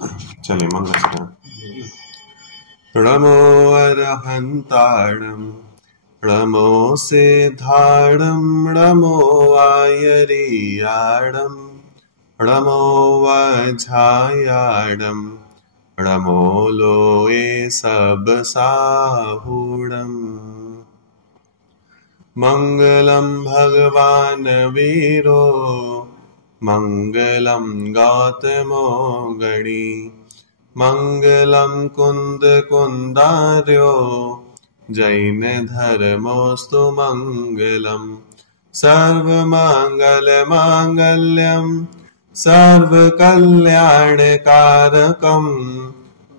चलिए मंगलाचरण। णमो अरहंताणं णमो सिद्धाणं णमो आयरीयाणं णमो वज्रायाणं णमो लोये सब साहुणम्। मंगलम भगवान वीरो मंगलम गौतमो गणी मंगलम कुंद कुंदार्यो जैन धर्मोस्तु मंगलम सर्वमंगल मांगल्यम सर्वकल्याणकारकम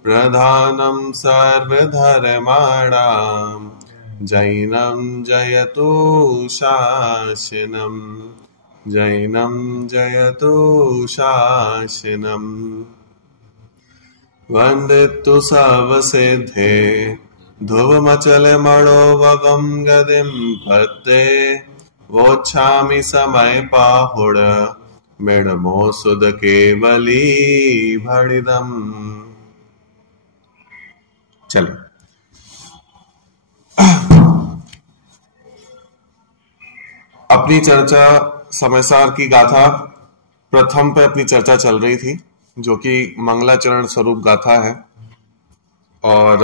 प्रधानम सर्वधर्माणां जैनं जयतु शासनम् जैनं जयतु शासनम्। वन्दितु सर्वसिद्धे ध्रुवमचलमणोवगं गदिं पत्ते वोच्छामि समय पाहुड मेणमो सुद केवली भणिदम्। चलो अपनी चर्चा समयसार की गाथा प्रथम पे अपनी चर्चा चल रही थी, जो कि मंगलाचरण स्वरूप गाथा है। और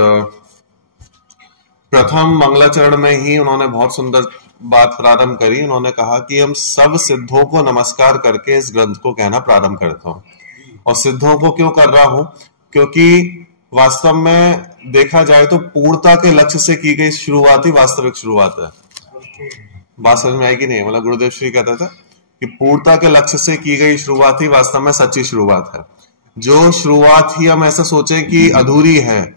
प्रथम मंगलाचरण में ही उन्होंने बहुत सुंदर बात प्रारंभ करी। उन्होंने कहा कि हम सब सिद्धों को नमस्कार करके इस ग्रंथ को कहना प्रारंभ करता हूं। और सिद्धों को क्यों कर रहा हूं? क्योंकि वास्तव में देखा जाए तो पूर्णता के लक्ष्य से की गई शुरुआत ही वास्तविक शुरुआत है। बात समझ में आएगी नहीं? मतलब गुरुदेव श्री कहता था कि पूर्णता के लक्ष्य से की गई शुरुआत ही वास्तव में सच्ची शुरुआत है। जो शुरुआत ही हम ऐसा सोचे कि अधूरी है,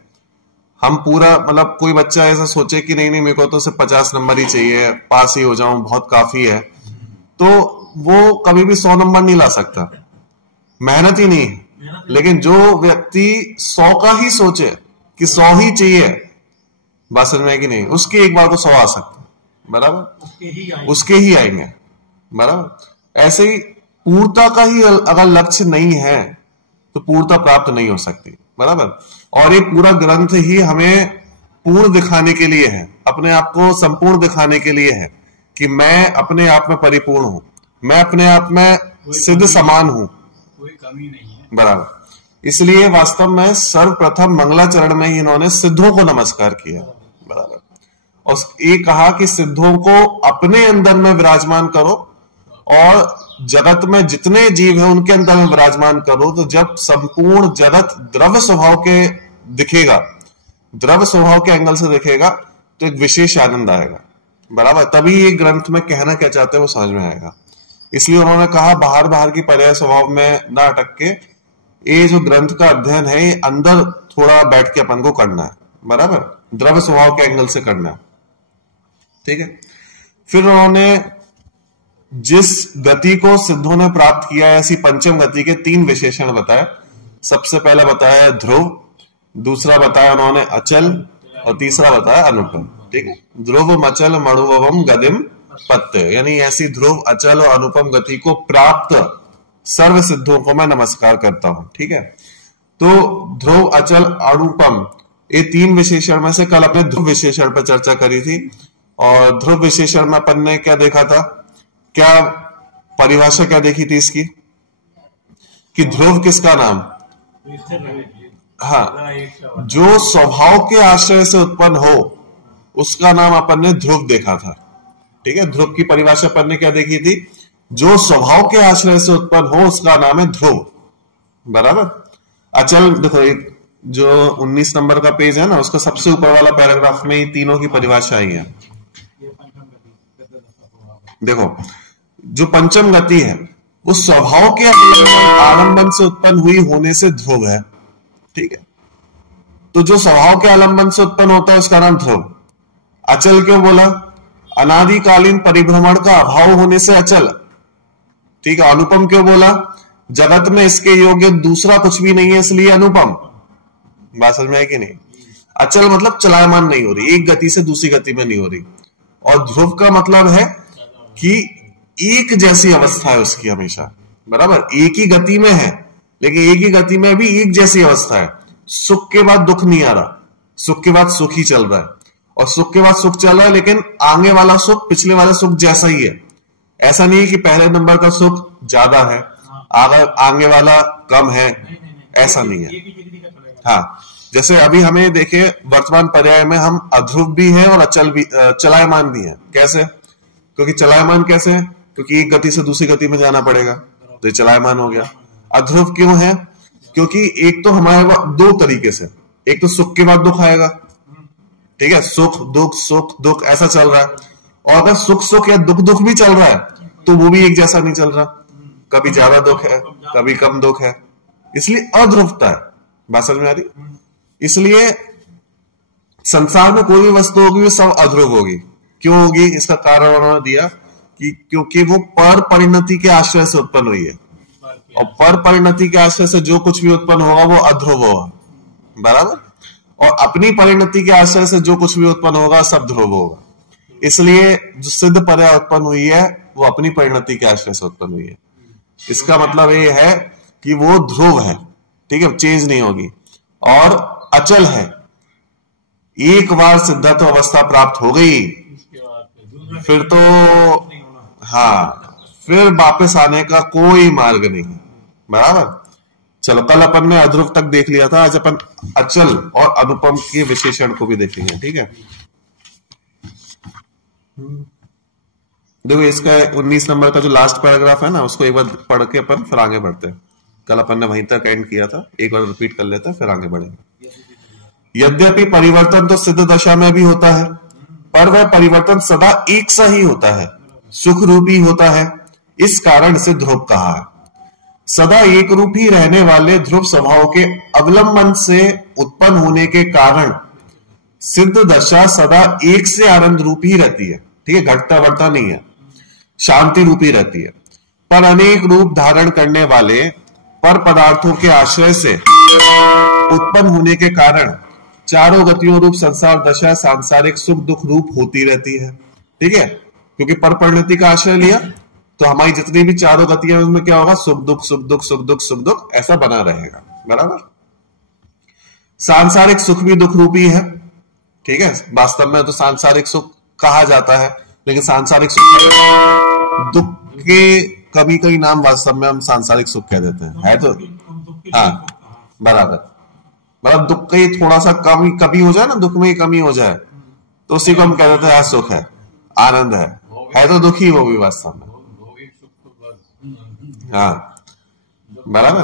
हम पूरा मतलब कोई बच्चा ऐसा सोचे कि नहीं मेरे को तो सिर्फ 50 नंबर ही चाहिए, पास ही हो जाऊं, बहुत काफी है, तो वो कभी भी 100 नंबर नहीं ला सकता, मेहनत ही नहीं है। लेकिन जो व्यक्ति 100 का ही सोचे कि 100 ही चाहिए, बात समझ में आएगी नहीं, उसके एक बार को 100 आ सकता, बराबर, उसके ही आएंगे, बराबर। ऐसे ही पूर्णता का ही अगर लक्ष्य नहीं है तो पूर्णता प्राप्त नहीं हो सकती, बराबर। और ये पूरा ग्रंथ ही हमें पूर्ण दिखाने के लिए है, अपने आप को संपूर्ण दिखाने के लिए है कि मैं अपने आप में परिपूर्ण हूं, मैं अपने आप में सिद्ध समान हूं, कोई कमी नहीं है, बराबर। इसलिए वास्तव में सर्वप्रथम मंगलाचरण में ही इन्होंने सिद्धों को नमस्कार किया, बराबर। और ये कहा कि सिद्धों को अपने अंदर में विराजमान करो और जगत में जितने जीव हैं उनके अंदर में विराजमान करो। तो जब संपूर्ण जगत द्रव्य स्वभाव के दिखेगा, द्रव्य स्वभाव के एंगल से दिखेगा, तो एक विशेष आनंद आएगा, बराबर। तभी ये ग्रंथ में कहना क्या चाहते हैं वो समझ में आएगा। इसलिए उन्होंने कहा बाहर बाहर की पर्याय स्वभाव में ना अटक के ये जो ग्रंथ का अध्ययन है ये अंदर थोड़ा बैठ के अपन को करना है, बराबर, द्रव्य स्वभाव के एंगल से करना है, ठीक है। फिर उन्होंने जिस गति को सिद्धों ने प्राप्त किया है, ऐसी पंचम गति के 3 विशेषण बताए। सबसे पहले बताया ध्रुव, दूसरा बताया उन्होंने अचल, और तीसरा बताया अनुपम, ठीक है। ध्रुव अचल मणुवम गदिम पत्ते, यानी ऐसी ध्रुव अचल और अनुपम गति को प्राप्त सर्व सिद्धों को मैं नमस्कार करता हूं, ठीक है। तो ध्रुव अचल अनुपम ये 3 विशेषण में से कल अपने ध्रुव विशेषण पर चर्चा करी थी। और ध्रुव विशेषण में अपन ने क्या देखा था, क्या परिभाषा क्या देखी थी इसकी, कि ध्रुव किसका नाम, हाँ, जो स्वभाव के आश्रय से उत्पन्न हो उसका नाम अपन ने ध्रुव देखा था, ठीक है। ध्रुव की परिभाषा अपन ने क्या देखी थी, जो स्वभाव के आश्रय से उत्पन्न हो उसका नाम है ध्रुव, बराबर। अचल देखो, एक जो 19 नंबर का पेज है ना, उसका सबसे ऊपर वाला पैराग्राफ में ये तीनों की परिभाषा आई है। देखो जो पंचम गति है वो स्वभाव के आलंबन से उत्पन्न हुई होने से ध्रुव है, ठीक है। तो जो स्वभाव के आलंबन से उत्पन्न होता है उसका नाम ध्रुव। अचल क्यों बोला, अनादिकालीन परिभ्रमण का अभाव होने से अचल, ठीक है। अनुपम क्यों बोला, जगत में इसके योग्य दूसरा कुछ भी नहीं है इसलिए अनुपम, बात समझ में है कि नहीं। अचल मतलब चलायमान नहीं हो रही, एक गति से दूसरी गति में नहीं हो रही। और ध्रुव का मतलब है कि एक जैसी अवस्था है उसकी हमेशा, बराबर, एक ही गति में है लेकिन एक ही गति में भी एक जैसी अवस्था है। सुख के बाद दुख नहीं आ रहा, सुख के बाद सुख ही चल रहा है, और सुख के बाद सुख चल रहा है, लेकिन आगे वाला सुख पिछले वाले सुख जैसा ही है। ऐसा नहीं है कि पहले नंबर का सुख ज्यादा है, आगे वाला कम है, ऐसा नहीं है। हाँ, जैसे अभी हमें देखे वर्तमान पर्याय में हम अध्रुव भी हैं और अचल भी, चलायमान भी हैं। कैसे? क्योंकि चलायमान कैसे है? क्योंकि एक गति से दूसरी गति में जाना पड़ेगा, तो ये चलायमान हो गया। अध्रुव क्यों है? क्योंकि एक तो हमारे दो तरीके से, एक तो सुख के बाद दुख आएगा, ठीक है, सुख दुख ऐसा चल रहा है, और अगर सुख सुख या दुख दुख भी चल रहा है तो वो भी एक जैसा नहीं चल रहा, कभी ज्यादा दुख है, कभी कम दुख है, इसलिए अध्रुवता है। बात समझ में आ रही? इसलिए संसार में कोई भी वस्तु होगी वो सब अध्रुव होगी। क्यों होगी? इसका कारण उन्होंने दिया कि क्योंकि वो पर परिणति के आश्रय से उत्पन्न हुई है, और पर परिणति के आश्रय से जो कुछ भी उत्पन्न होगा वो अध्रुव होगा, बराबर। और अपनी परिणति के आश्रय से जो कुछ भी उत्पन्न होगा सब ध्रुव होगा। इसलिए जो सिद्ध पर्याय उत्पन्न हुई है वो अपनी परिणति के आश्रय से उत्पन्न हुई है। इसका मतलब ये है कि वो ध्रुव है, ठीक है, चेंज नहीं होगी, और अचल है। एक बार सिद्धत्व अवस्था प्राप्त हो गई फिर तो हाँ, फिर वापस आने का कोई मार्ग नहीं, बराबर। चलो, कल अपन ने अध्रुव तक देख लिया था, आज अपन अचल और अनुपम के विशेषण को भी देखेंगे, ठीक है। देखो, इसका 19 नंबर का जो लास्ट पैराग्राफ है ना, उसको एक बार पढ़ के अपन फिर आगे बढ़ते हैं। कल अपन ने वहीं तक एंड किया था, एक बार रिपीट कर लेते हैं फिर आगे बढ़ेंगे। यद्यपि परिवर्तन तो सिद्ध दशा में भी होता है, पर वह परिवर्तन सदा एक सा ही होता है, सुख रूपी होता है, इस कारण से ध्रुव कहा है। सदा एक रूप ही रहने वाले ध्रुव स्वभाव के अवलंबन से उत्पन्न होने के कारण सिद्ध दशा सदा एक से आनंद रूपी ही रहती है, ठीक है, घटता बढ़ता नहीं है, शांति रूपी रहती है। पर अनेक रूप धारण करने वाले पर पदार्थों के आश्रय से उत्पन्न होने के कारण चारों गतियों रूप संसार दशा सांसारिक सुख दुख रूप होती रहती है, ठीक है। क्योंकि पर परिणति का आश्रय लिया तो हमारी जितनी भी चारों गतियां उनमें क्या होगा, सुख दुख सुख दुख सुख दुख सुख दुख ऐसा बना रहेगा, बराबर। सांसारिक सुख भी दुख रूपी है, ठीक है। वास्तव में तो सांसारिक सुख कहा जाता है, लेकिन सांसारिक सुख दुख के कभी कभी नाम वास्तव में हम सांसारिक सुख कह देते हैं, है तो हाँ, बराबर। मतलब दुख का ही थोड़ा सा कमी हो जाए ना, दुख में ही कमी हो जाए तो उसी को हम कह देते हैं सुख है, आनंद है तो दुखी वो भी वास्तव में, हाँ, बराबर,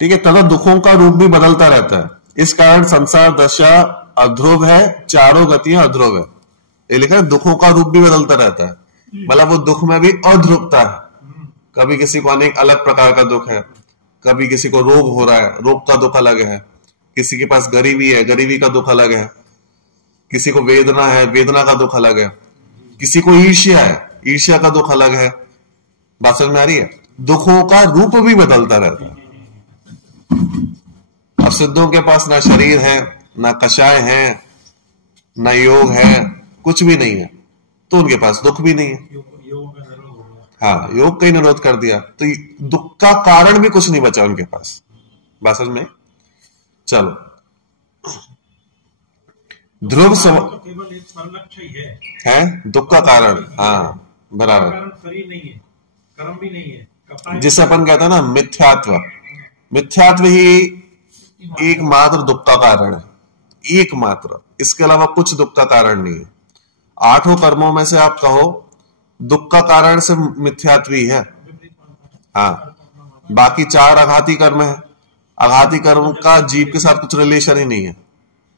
ठीक है। तथा दुखों का रूप भी बदलता रहता है, इस कारण संसार दशा अध्रुव है, चारों गतियां अध्रुव है। ये लिखा है दुखों का रूप भी बदलता रहता है, मतलब वो दुख में भी अध्रुवता है। कभी किसी को अनेक अलग प्रकार का दुख है, कभी किसी को रोग हो रहा है, रोग का दुख अलग है, किसी के पास गरीबी है, गरीबी का दुख अलग है, किसी को वेदना है, वेदना का दुख अलग है, किसी को ईर्ष्या है, ईर्ष्या का दुख अलग है। बात समझ में आ रही है? दुखों का रूप भी बदलता रहता है। अब सिद्धों के पास ना शरीर है, ना कषाय है, ना योग है, कुछ भी नहीं है, तो उनके पास दुख भी नहीं है। हाँ, योग का ही निरोध कर दिया तो दुख का कारण भी कुछ नहीं बचा उनके पास। बात समझ में? चलो, ध्रुव तो केवल एक परलक्ष्य ही है दुख का कारण, हाँ, बराबर, शरीर नहीं है, कर्म भी नहीं है, जिसे अपन कहते हैं ना मिथ्यात्व, मिथ्यात्व ही एकमात्र दुख का कारण है, एकमात्र, इसके अलावा कुछ दुख का कारण नहीं है। आठों कर्मों में से आप कहो दुख का कारण से मिथ्यात्व ही है, हाँ, बाकी चार आघाती कर्म है। आघाती कर्म का जीव के साथ कुछ रिलेशन ही नहीं है,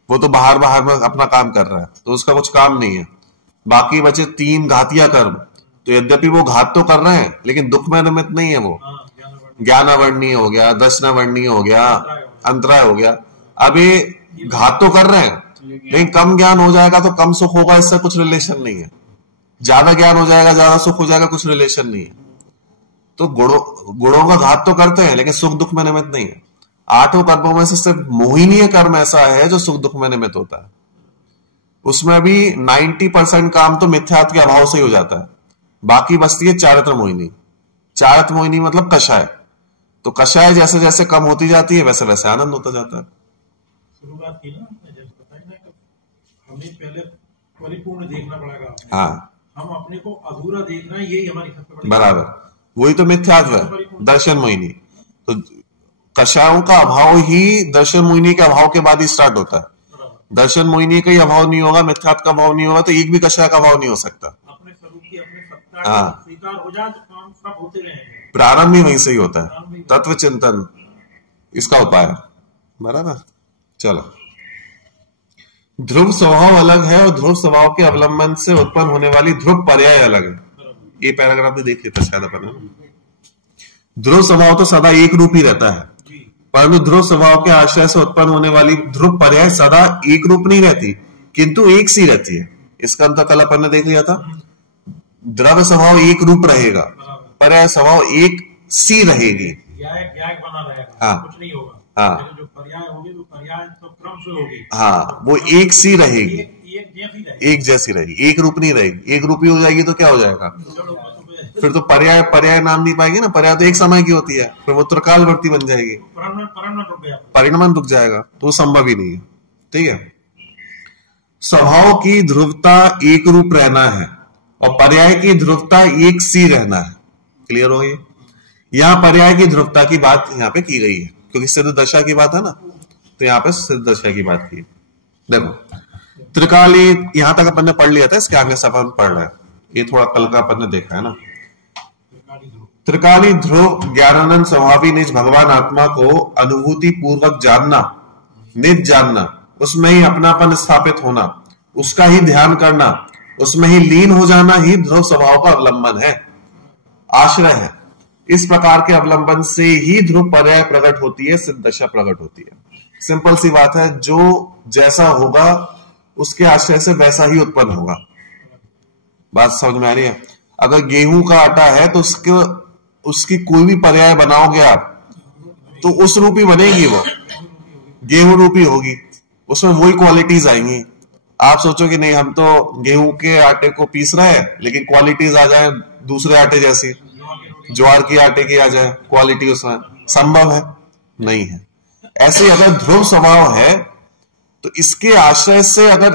वो तो बाहर बाहर में अपना काम कर रहा है, तो उसका कुछ काम नहीं है। बाकी बचे तीन घातिया कर्म, तो यद्यपि वो घात तो कर रहे हैं लेकिन दुख में निमित्त नहीं है। वो ज्ञानावर्णीय हो गया, दशनावर्णीय हो गया, अंतराय हो गया। अब ये घात तो कर रहे हैं लेकिन कम ज्ञान हो जाएगा तो कम सुख होगा, इससे कुछ रिलेशन नहीं है। ज्यादा ज्ञान हो जाएगा, ज्यादा सुख हो जाएगा, कुछ रिलेशन नहीं है। तो गुणों का घात तो करते हैं लेकिन सुख दुख में निमित्त नहीं है। आठों कर्मों में से सिर्फ मोहिनीय कर्म ऐसा है जो सुख दुख में निमित्त होता है। उसमें भी 90% काम तो मिथ्यात्व के अभाव से ही हो जाता है, बाकी बचती है चारित्र मोहिनी। चारत मोहिनी मतलब कषाय, तो कषाय जैसे जैसे कम होती जाती है वैसे वैसे आनंद होता जाता है। शुरुआत की ना जैसे बताया ना, हमें पहले परिपूर्ण देखना पड़ेगा। हाँ, हम अपने को अधूरा देखना है, यही हमारी सबसे बड़ी बराबर, वही तो मिथ्यात्व है, दर्शन मोहिनी। तो कषायों का अभाव ही दर्शन मोहिनी के अभाव के बाद ही स्टार्ट होता है। दर्शन मोहिनी का ही अभाव नहीं होगा, मिथ्यात्व का अभाव नहीं होगा, तो एक भी कषाय का अभाव नहीं हो सकता। अपने स्वरूप की, अपने सत्ता हाँ, स्वीकार हो जाए तो काम सब होते रहेंगे। प्रारंभ ही वहीं से ही होता है, तत्व चिंतन इसका उपाय, बराबर। चलो, ध्रुव स्वभाव अलग है और ध्रुव स्वभाव के अवलंबन से उत्पन्न होने वाली ध्रुव पर्याय अलग है। ये पैराग्राफ भी देख लेता शायद अपन। ध्रुव स्वभाव तो सदा एक रूप ही रहता है, परंतु ध्रुव स्वभाव के आश्रय से उत्पन्न होने वाली ध्रुव पर्याय सदा एक रूप नहीं रहती, किंतु एक सी रहती है। इसका अंतर कल अपन ने देख लिया था। द्रव्य स्वभाव एक रूप रहेगा, पर्याय स्वभाव एक सी रहेगी, बना रहेगा, हाँ, कुछ नहीं होगा। हाँ, जो पर्याय होगी वो पर्याय तो क्रम से होगी, हाँ, वो एक सी रहेगी, एक जैसी रहेगी, एक रूप नहीं रहेगी। एक रूपी हो जाएगी तो क्या हो जाएगा, फिर तो पर्याय पर्याय नाम नहीं पाएगी ना, पर्याय तो एक समय की होती है, फिर वो त्रिकालवर्ती बन जाएगी, परिणमन रुक जाएगा, तो संभव ही नहीं है। ठीक है, स्वभाव की ध्रुवता एक रूप रहना है और पर्याय की ध्रुवता एक सी रहना है। क्लियर हो गई? यहां पर्याय की ध्रुवता की बात यहां पे की गई है, क्योंकि सिद्ध दशा की बात है ना, तो यहां पे सिद्ध दशा की बात की। देखो, त्रिकाली यहां तक अपन ने पढ़ लिया था, इसके आगे से अपन पढ़ रहे हैं, ये थोड़ा कल का अपन ने देखा है ना। त्रिकाली ध्रुव ज्ञानानंद स्वभावी निज भगवान आत्मा को अनुभूति पूर्वक जानना, निज जानना, उसमें ही अपनापन स्थापित होना, उसका ही ध्यान करना, उसमें ही लीन हो जाना ही ध्रुव स्वभाव का अवलंबन है, आश्रय है। इस प्रकार के अवलंबन से ही ध्रुव पर्याय प्रकट होती है, सिद्ध दशा प्रकट होती है। सिंपल सी बात है, जो जैसा होगा उसके आश्रय से वैसा ही उत्पन्न होगा। बात समझ में आ रही है? अगर गेहूं का आटा है तो उसकी कोई भी पर्याय बनाओगे आप तो उस रूपी बनेगी, वो गेहूं रूपी होगी, उसमें वही क्वालिटीज आएंगी। आप सोचो कि नहीं, हम तो गेहूं के आटे को पीस रहे हैं, लेकिन क्वालिटीज आ जाए दूसरे आटे जैसी, ज्वार के आटे की आ जाए क्वालिटी, उसमें संभव है? नहीं है। ऐसे अगर ध्रुव स्वभाव है तो इसके आश्रय से अगर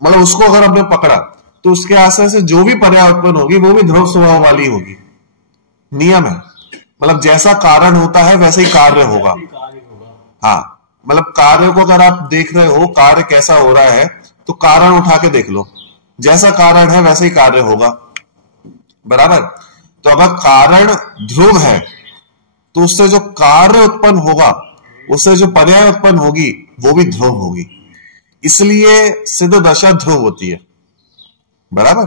मतलब उसको अगर हमने पकड़ा तो उसके आश्रय से जो भी पर्याय उत्पन्न होगी वो भी ध्रुव स्वभाव वाली होगी। नियम है, मतलब जैसा कारण होता है वैसे ही कार्य होगा। हाँ, मतलब कार्य को अगर आप देख रहे हो कार्य कैसा हो रहा है तो कारण उठा के देख लो, जैसा कारण है वैसे ही कार्य होगा, बराबर। तो अगर कारण ध्रुव है तो उससे जो कार्य उत्पन्न होगा, उससे जो पर्याय उत्पन्न होगी वो भी ध्रुव होगी, इसलिए सिद्ध दशा ध्रुव होती है, बराबर।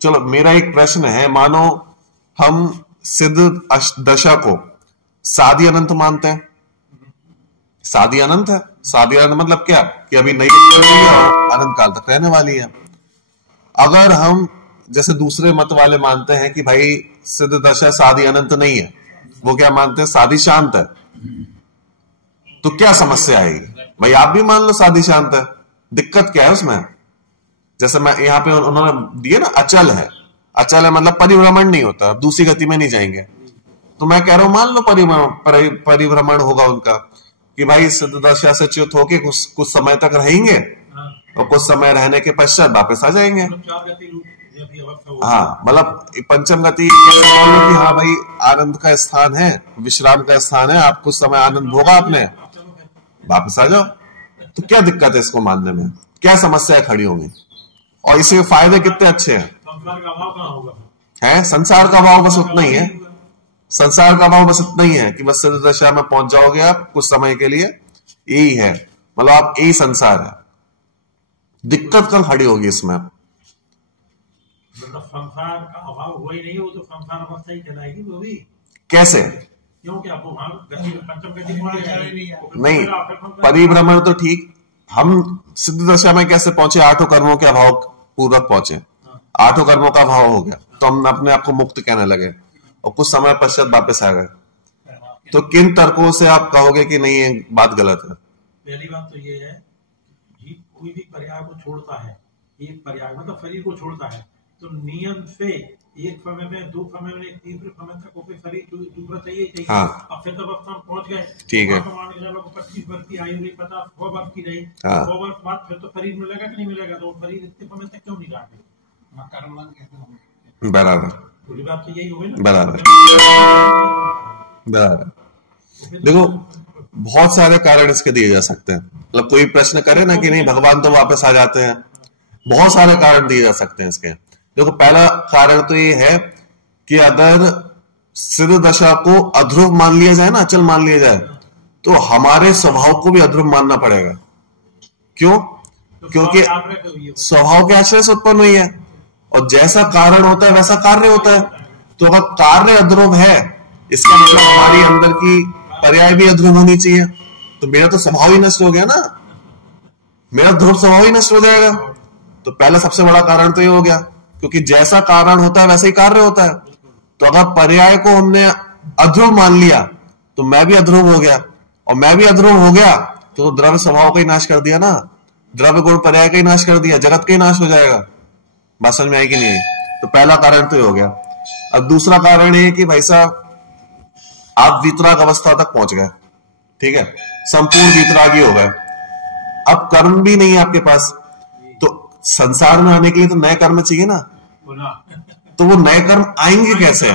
चलो, मेरा एक प्रश्न है, मानो हम सिद्ध दशा को सादी अनंत मानते हैं, सादी अनंत है, सादी अनंत मतलब क्या कि अभी नहीं और अनंत काल तक रहने वाली है। अगर हम जैसे दूसरे मत वाले मानते हैं कि भाई सिद्ध दशा सादी अनंत नहीं है, वो क्या मानते हैं, सादी शांत है, तो क्या समस्या आएगी? भाई आप भी मान लो सादी शांत है, दिक्कत क्या है उसमें? जैसे मैं यहाँ पे उन्होंने दिए ना, अचल है, अचल है मतलब परिभ्रमण नहीं होता, दूसरी गति में नहीं जाएंगे, तो मैं कह रहा हूं मान लो परिभ्रमण होगा उनका, कि भाई सिद्ध दशा से च्युत होके कुछ समय तक रहेंगे और कुछ समय रहने के पश्चात वापस आ जाएंगे। हाँ, मतलब पंचम गति कि हाँ भाई आनंद का स्थान है, विश्राम का स्थान है, आप कुछ समय आनंद भोगा आपने, वापस आ जाओ। तो क्या दिक्कत है इसको मानने में? क्या समस्या खड़ी होगी? और इसके फायदे कितने अच्छे हैं? संसार का अभाव कहां होगा? है संसार का अभाव बस उतना ही है, संसार का अभाव बस इतना ही है कि बस सिद्ध दशा में पहुंच जाओगे आप कुछ समय के लिए, यही है, मतलब आप यही संसार है। दिक्कत कल खड़ी होगी इसमें, मतलब संसार का अभाव हुआ ही नहीं, वो तो संसार अवस्था ही कहलाएगी वो भी। कैसे? क्योंकि आपको वहां गति पंचम गति नहीं, परिभ्रमण तो ठीक, हम सिद्ध दशा में कैसे पहुंचे? आठों कर्मों के अभाव पूर्वक पहुंचे, आठों कर्मों का अभाव हो गया तो हम अपने आप को मुक्त कहने लगे और कुछ समय पश्चात वापस आ गए। तो किन तर्कों से आप कहोगे कि नहीं ये बात गलत है? पहली बात तो ये है, कोई भी पर्याय को छोड़ता है, एक पर्याय मतलब शरीर को छोड़ता है, तो नियम से एक समय में, दो समय में, तीसरे समय तक कोई शरीर दूसरा चाहिए। हाँ। अब फिर तो अवस्था में पहुंच गए, ठीक है, तो मान के चलो 25 वर्ष की आयु रही, 50 100 वर्ष की रही, हाँ। 100 वर्ष बाद फिर तो शरीर मिलेगा कि नहीं मिलेगा, तो शरीर इतने समय तक क्यों नहीं काटे? कर्मबंध कैसे होंगे? बराबर, पूरी बात तो यही हो गई ना। बराबर, बराबर। देखो बहुत सारे कारण इसके दिए जा सकते हैं। मतलब कोई प्रश्न करे ना कि नहीं भगवान तो वापस आ जाते हैं, बहुत सारे कारण दिए जा सकते हैं इसके। देखो पहला कारण तो ये है कि अगर सिद्ध दशा को अध्रुव मान लिया जाए ना, अचल मान लिया जाए, तो हमारे स्वभाव को भी अध्रुव मानना पड़ेगा। क्यों? क्योंकि स्वभाव के आश्रय से उत्पन्न हुई है, और जैसा कारण होता है वैसा कार्य होता है। तो अगर कार्य अध्रुव है, इसका मतलब हमारी अंदर की पर्याय भी अध्रुव होनी चाहिए। तो मेरा तो स्वभाव ही नष्ट हो गया ना, मेरा ध्रुव स्वभाव ही नष्ट हो जाएगा। तो पहला सबसे बड़ा कारण तो ये हो गया, क्योंकि जैसा कारण होता है वैसा ही कार्य होता है। तो अगर पर्याय को हमने अध्रुव मान लिया तो मैं भी अध्रुव हो गया, और मैं भी अध्रुव हो गया तो द्रव्य स्वभाव का ही नाश कर दिया ना, द्रव्य गुण पर्याय का ही नाश कर दिया, जगत का ही नाश हो जाएगा। बात समझ में आई कि नहीं? तो पहला कारण तो ये हो गया। अब दूसरा कारण ये कि भाई साहब आप वीतराग अवस्था तक पहुंच गए, ठीक है, संपूर्ण वीतरागी हो गए, अब कर्म भी नहीं है आपके पास, तो संसार में आने के लिए तो नए कर्म चाहिए ना। तो वो नए कर्म आएंगे कैसे?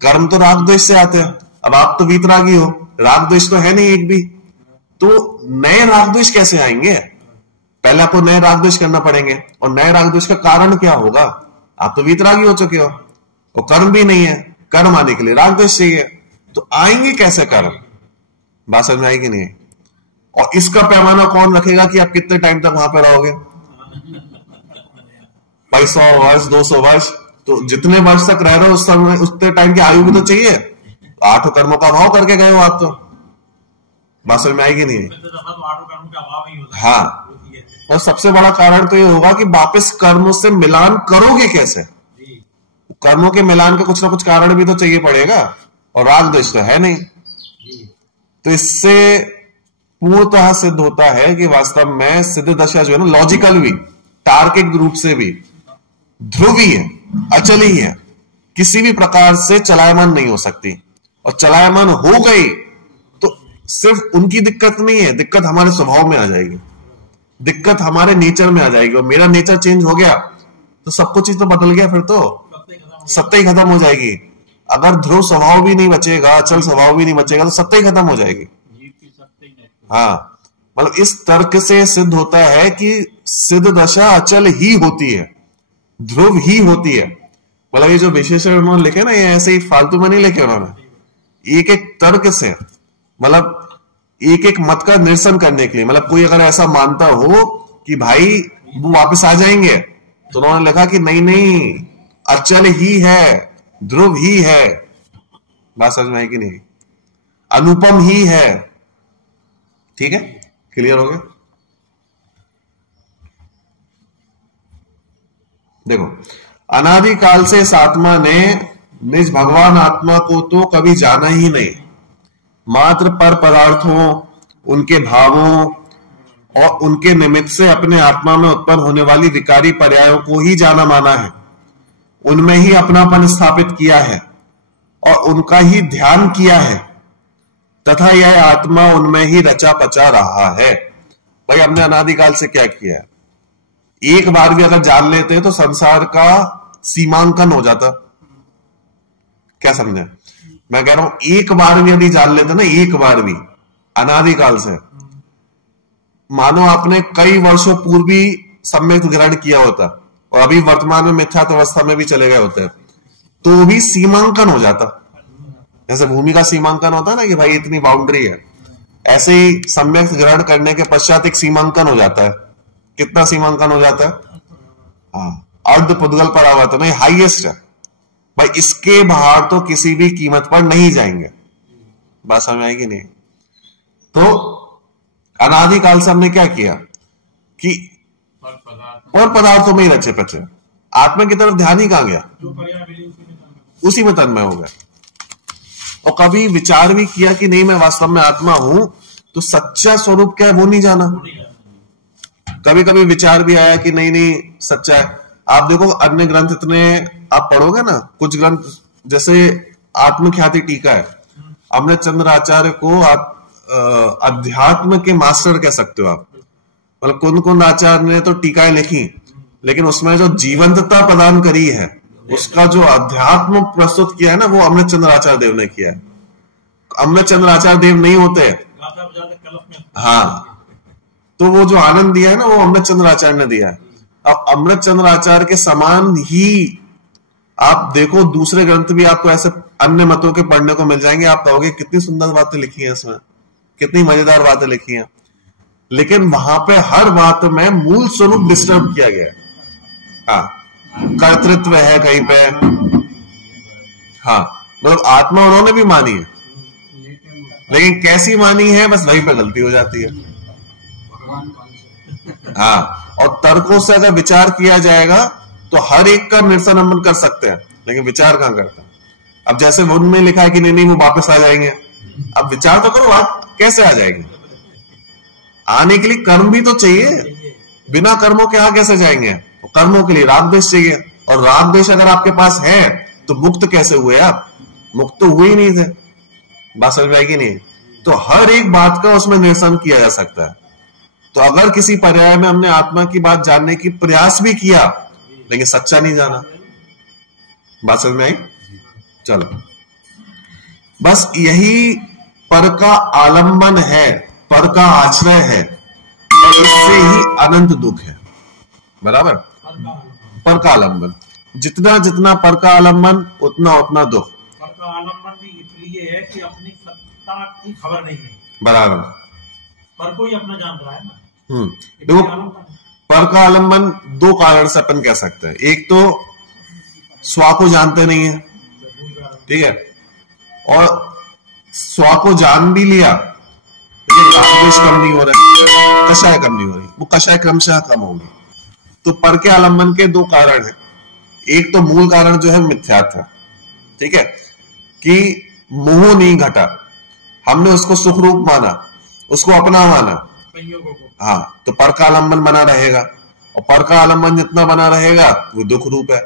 कर्म तो राग द्वेष से आते हैं। अब आप तो वीतरागी हो, राग द्वेष तो है नहीं एक भी, तो नए राग द्वेष कैसे आएंगे? पहले आपको नए राग द्वेष करना पड़ेंगे, और नए राग द्वेष का कारण क्या होगा? आप तो वीतरागी हो चुके हो, और कर्म भी नहीं है, कर्म आने के लिए राग द्वेष चाहिए, तो आएंगे कैसे कर्म? बात समझ में आई कि नहीं? और इसका पैमाना कौन रखेगा कि आप कितने टाइम तक वहां पर रहोगे? भाई 100 वर्ष 200 वर्ष, तो जितने वर्ष तक रह रहे हो उस समय उतने टाइम की आयु भी तो चाहिए। 8 कर्मों का अभाव करके गए हो आप तो। बात समझ में आई कि नहीं? हाँ। और सबसे बड़ा कारण तो ये होगा कि वापस कर्मों से मिलान करोगे कैसे? कर्मों के मिलान के कुछ ना कुछ कारण भी तो चाहिए पड़ेगा, और राग द्वेष तो है नहीं। तो इससे पूर्णतः सिद्ध होता है कि वास्तव में सिद्ध दशा जो है ना, लॉजिकल भी, तार्किक रूप से भी ध्रुवी है, अचल ही है, किसी भी प्रकार से चलायमान नहीं हो सकती। और चलायमान हो गई तो सिर्फ उनकी दिक्कत नहीं है, दिक्कत हमारे स्वभाव में आ जाएगी, दिक्कत हमारे नेचर में आ जाएगी। और मेरा नेचर चेंज हो गया तो सब कुछ चीज तो बदल गया, फिर तो सत्ता ही खत्म हो जाएगी। अगर ध्रुव स्वभाव भी नहीं बचेगा, अचल स्वभाव भी नहीं बचेगा, तो सत्ता ही खत्म हो जाएगी। हाँ, मतलब इस तर्क से सिद्ध होता है कि सिद्ध दशा अचल ही होती है, ध्रुव ही होती है। मतलब ये जो विशेषण उन्होंने लिखे ना, ये ऐसे ही फालतू में नहीं लिखे उन्होंने, एक एक तर्क से, मतलब एक एक मत का निरसन करने के लिए। मतलब कोई अगर ऐसा मानता हो कि भाई वो वापस आ जाएंगे, तो उन्होंने लिखा कि नहीं नहीं, अचल ही है, ध्रुव ही है। बात समझ में आई कि नहीं? अनुपम ही है। ठीक है, क्लियर हो गया? देखो, अनादिकाल से इस आत्मा ने निज भगवान आत्मा को तो कभी जाना ही नहीं, मात्र पर पदार्थों, उनके भावों और उनके निमित्त से अपने आत्मा में उत्पन्न होने वाली विकारी पर्यायों को ही जाना माना है, उनमें ही अपनापन स्थापित किया है और उनका ही ध्यान किया है, तथा यह आत्मा उनमें ही रचा पचा रहा है। भाई हमने अनादिकाल से क्या किया है? एक बार भी अगर जान लेते तो संसार का सीमांकन हो जाता। क्या समझे? मैं कह रहा हूं एक बार भी यदि जान लेते ना, एक बार भी अनादिकाल से, मानो आपने कई वर्षों पूर्व भी सम्यक ग्रहण किया होता और अभी वर्तमान में मिथ्यात्व अवस्था में भी चले गए होते, तो भी सीमांकन हो जाता। जैसे भूमि का सीमांकन होता है ना कि भाई इतनी बाउंड्री है, ऐसे ही सम्यक ग्रहण करने के पश्चात एक सीमांकन हो जाता है। कितना सीमांकन हो जाता है? हाँ, अर्ध पुद्गल परावर्त नहीं, हाईएस्ट है भाई, इसके बाहर तो किसी भी कीमत पर नहीं जाएंगे। बात समझ में आएगी नहीं? तो अनादिकाल से हमने क्या किया कि और पदार्थों में ही रचे पचे, आत्मा की तरफ ध्यान ही कहां गया? उसी में तन्मय हो गया। और कभी विचार भी किया कि नहीं मैं वास्तव में आत्मा हूं, तो सच्चा स्वरूप क्या है वो नहीं जाना। कभी कभी विचार भी आया कि नहीं नहीं सच्चा है, आप देखो अन्य ग्रंथ इतने आप पढ़ोगे ना, कुछ ग्रंथ जैसे आत्मख्याति टीका है, अमृत चंद्र आचार्य को आप अध्यात्म के मास्टर कह सकते हो आप। मतलब कुंद कुंद आचार्य ने तो टीकाएं लिखी, लेकिन उसमें जो जीवंतता प्रदान करी है, उसका जो अध्यात्म प्रस्तुत किया है ना, वो अमृत चंद्र आचार्य देव ने किया है। अमृत चंद्र आचार्य देव नहीं होते, हाँ, तो वो जो आनंद दिया है ना, वो अमृत चंद्र आचार्य ने दिया है। अब अमृत चंद्र आचार्य के समान ही आप देखो दूसरे ग्रंथ भी आपको ऐसे अन्य मतों के पढ़ने को मिल जाएंगे, आप कहोगे कितनी सुंदर बातें लिखी हैं इसमें, कितनी मजेदार बातें लिखी हैं, लेकिन वहां पे हर बात में मूल स्वरूप डिस्टर्ब किया गया है। हाँ, कर्तृत्व है कहीं पे, हाँ, मतलब आत्मा उन्होंने भी मानी है, लेकिन कैसी मानी है बस वहीं पे गलती हो जाती है। हाँ, और तर्कों से अगर विचार किया जाएगा तो हर एक का निरसन हम कर सकते हैं, लेकिन विचार कहां करते हैं। अब जैसे उनमें लिखा है कि नहीं वो वापस आ जाएंगे, अब विचार तो करो, आप कैसे आ जाएंगे? आने के लिए कर्म भी तो चाहिए, बिना कर्मों के यहां कैसे जाएंगे? तो कर्मों के लिए राग द्वेष चाहिए, और राग द्वेष अगर आपके पास है तो मुक्त कैसे हुए आप? मुक्त तो हुए ही नहीं थे। बात समझ में आएगी नहीं? तो हर एक बात का उसमें निरसन किया जा सकता है। तो अगर किसी पर्याय में हमने आत्मा की बात जानने की प्रयास भी किया, लेकिन सच्चा नहीं जाना, बात समझ में आई? चलो, बस यही पर का आलंबन है, पर का आश्रय है, और इससे ही अनंत दुख है। बराबर? पर का आलंबन, जितना जितना पर का आलंबन उतना उतना दुख। पर का आलंबन भी इसलिए है कि अपनी सत्ता की खबर नहीं है। बराबर, पर को ही अपना जान रहा है ना। देखो, पर का आलंबन दो कारण से अपन कह सकते हैं। एक तो स्व को जानते नहीं है, ठीक है, और स्व को जान भी लिया लेकिन रागद्वेष कम नहीं हो रहा, कषाय कम नहीं हो रही, वो कषाय क्रमशः कम होगी। तो पर के आलंबन के दो कारण हैं। एक तो मूल कारण जो है मिथ्यात्व, ठीक है, कि मोह नहीं घटा, हमने उसको सुख रूप माना, उसको अपना माना, हाँ, तो पर का आलंबन बना रहेगा, और पर का आलंबन जितना बना रहेगा वो दुख रूप है।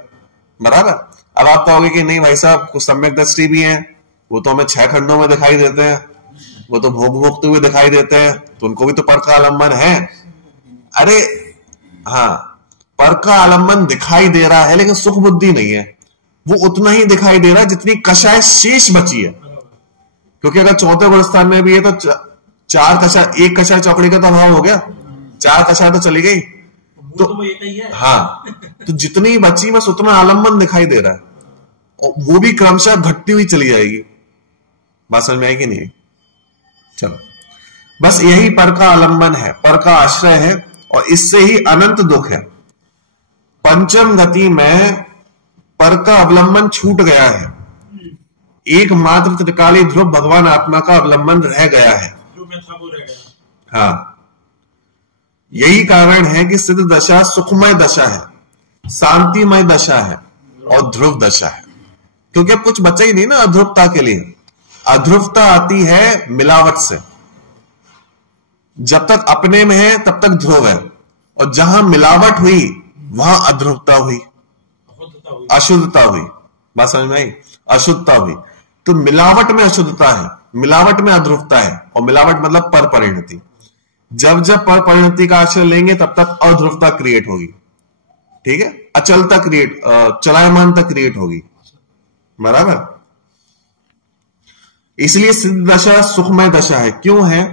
बराबर? अब आप कहोगे कि नहीं भाई साहब, कुछ सम्यक दृष्टि भी है, वो तो हमें 6 खंडों में दिखाई देते हैं, वो तो भोग भोगते हुए दिखाई देते हैं, तो उनको भी तो पर का आलंबन है। अरे हाँ, पर का आलंबन दिखाई दे रहा है, लेकिन सुख बुद्धि नहीं है, वो उतना ही दिखाई दे रहा है जितनी कषाय शेष बची है। क्योंकि अगर चौथे गुणस्थान में भी है तो 4 कषाय, 1 कषाय चौकड़ी का तो अभाव हो गया, 4 कषाय तो चली गई, तो हाँ, तो जितनी बची बस उतना आलंबन दिखाई दे रहा है, और वो भी क्रमशः घटती हुई चली जाएगी। बात समझ में आएगी नहीं? चलो, बस यही पर का आलंबन है, पर का आश्रय है, और इससे ही अनंत दुख है। पंचम गति में पर का अवलंबन छूट गया है, एकमात्र त्रिकाली ध्रुव भगवान आत्मा का अवलंबन रह गया है। हाँ, यही कारण है कि सिद्ध दशा सुखमय दशा है, शांतिमय दशा है, और ध्रुव दशा है। क्योंकि अब कुछ बचा ही नहीं ना अध्रुवता के लिए। अध्रुवता आती है मिलावट से, जब तक अपने में है तब तक ध्रुव है, और जहां मिलावट हुई वहां अध्रुवता हुई, अशुद्धता हुई। बात समझ में आई? अशुद्धता हुई। तो मिलावट में अशुद्धता है, मिलावट में अध्रुवता है, और मिलावट मतलब पर परिणति। जब जब पर परिणति का आश्रय लेंगे तब तक अध्रुवता क्रिएट होगी, ठीक है, अचलता क्रिएट, चलायमानता क्रिएट होगी। बराबर? इसलिए सिद्ध दशा सुखमय दशा है। क्यों है?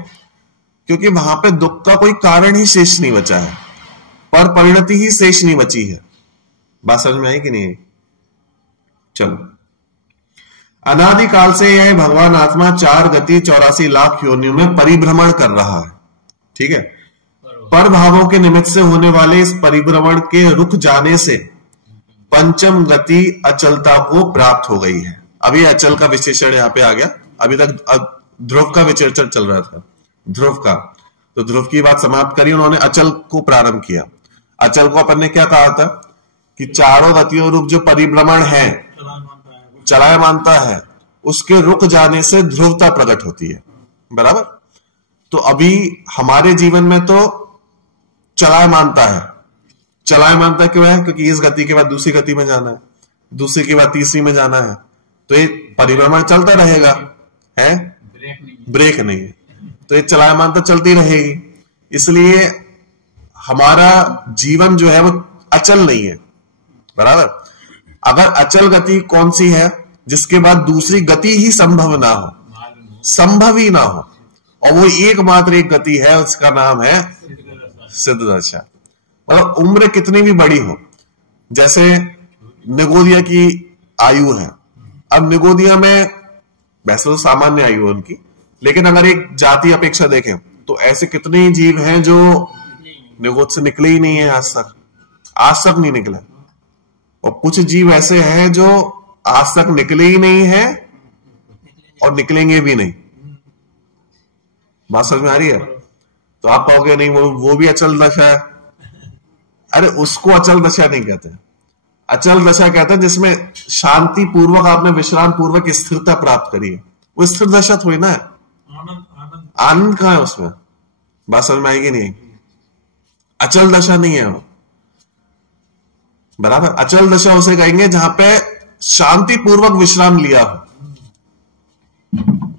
क्योंकि वहां पे दुख का कोई कारण ही शेष नहीं बचा है, पर परिणति ही शेष नहीं बची है। बात समझ में आई कि नहीं? चलो, अनादिकाल से यह भगवान आत्मा 4 गति 84 लाख योनियों में परिभ्रमण कर रहा है, ठीक है। पर भावों के निमित्त से होने वाले इस परिभ्रमण के रुक जाने से पंचम गति अचलता को प्राप्त हो गई है। अभी अचल का विशेषण यहां पे आ गया। अभी तक ध्रुव का विचेषण चल रहा था, ध्रुव का, तो ध्रुव की बात समाप्त करी, उन्होंने अचल को प्रारंभ किया। अचल को अपन ने क्या कहा था कि चारों गतियों रूप जो परिभ्रमण है, चलायमानता है, उसके रुक जाने से ध्रुवता प्रकट होती है। बराबर? तो अभी हमारे जीवन में तो चलायमानता है, चलायमानता क्यों है? क्योंकि इस गति के बाद दूसरी गति में जाना है, दूसरी के बाद तीसरी में जाना है, तो ये परिभ्रमण चलता रहेगा, है ब्रेक नहीं है, तो ये चलायमानता चलती रहेगी। इसलिए हमारा जीवन जो है वो अचल नहीं है, बराबर। अगर अचल गति कौन सी है? जिसके बाद दूसरी गति ही संभव ना हो, संभव ही ना हो, और वो एकमात्र एक गति है, उसका नाम है सिद्ध दशा। मतलब उम्र कितनी भी बड़ी हो, जैसे निगोदिया की आयु है, अब निगोदिया में वैसे तो सामान्य आयु है उनकी, लेकिन अगर एक जाति अपेक्षा देखें तो ऐसे कितने जीव हैं जो निगोद से निकले ही नहीं है, आज तक नहीं निकले, और कुछ जीव ऐसे हैं जो आज तक निकले ही नहीं है और निकलेंगे भी नहीं। बात समझ में आ रही है? तो आप कहोगे नहीं वो भी अचल दशा है। अरे उसको अचल दशा नहीं कहते, अचल दशा कहते हैं जिसमें शांति पूर्वक आपने विश्राम पूर्वक स्थिरता प्राप्त करी है, वो स्थिर दशा थोड़ी ना है। आनंद कहां है उसमें? बात समझ में आएगी नहीं? अचल दशा नहीं है वो, बराबर। अचल दशा उसे कहेंगे जहां पे शांति पूर्वक विश्राम लिया हो,